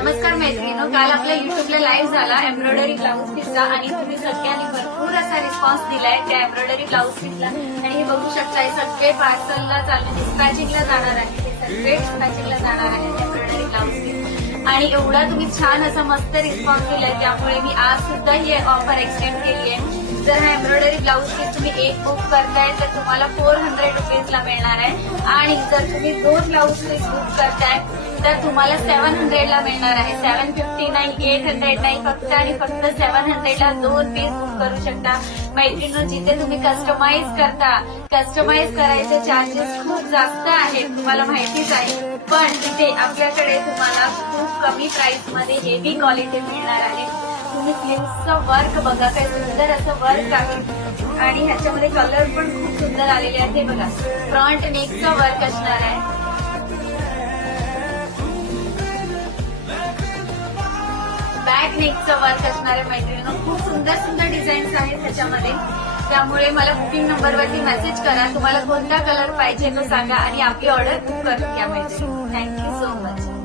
नमस्कार मैत्रिणींनो, काल आपल्या युट्यूबला लाईव्ह झाला एम्ब्रॉयडरी ब्लाऊज पीसचा आणि तुम्ही सगळ्यांनी भरपूर असा रिस्पॉन्स दिलाय त्या एम्ब्रॉयडरी ब्लाऊज पीसला. आणि हे बघू शकता, हे सगळे पार्सलला चालले, डिस्पॅचिंगला जाणार आहे, हे सगळे डिस्पॅचिंगला जाणार आहे एम्ब्रॉयडरी ब्लाऊज पीस. आणि एवढा तुम्ही छान असा मस्त रिस्पॉन्स दिलाय, त्यामुळे मी आज सुद्धा ही ऑफर एक्सटेंड केली आहे. जर हा एम्ब्रॉयडरी ब्लाऊज पीस तुम्ही एक बुक करताय तर तुम्हाला 400 रुपीजला मिळणार आहे. आणि जर तुम्ही 2 ब्लाऊज पीस बुक करताय तर तुम्हाला 700 ला मिळणार आहे. 750 नाही, 800 नाही, फक्त आणि फक्त 700 ला 2 पीस बुक करू शकता. मैत्रिणींनो, जिथे तुम्ही कस्टमाइज करता, कस्टमाइज करायचे चार्जेस खूप जास्त आहेत, तुम्हाला माहितीच आहे. पण तिथे आपल्याकडे तुम्हाला खूप कमी प्राइस मध्ये हेवी क्वालिटी मिळणार आहे. तुम्ही स्लीव्हचं वर्क बघा, काय सुंदर असं वर्क आहे. आणि ह्याच्यामध्ये कलर पण खूप सुंदर आलेले आहेत. हे बघा, फ्रंट नेकचं वर्क असणार आहे, बॅक नेकचं वर्क असणार आहे. मैत्रिणींनो, खूप सुंदर सुंदर डिझाईन्स आहेत ह्याच्यामध्ये. त्यामुळे मला बुकिंग नंबरवरती मेसेज करा, तुम्हाला कोणता कलर पाहिजे तो सांगा आणि आपली ऑर्डर बुक करून घ्या मैत्रिणी. Thank you so much.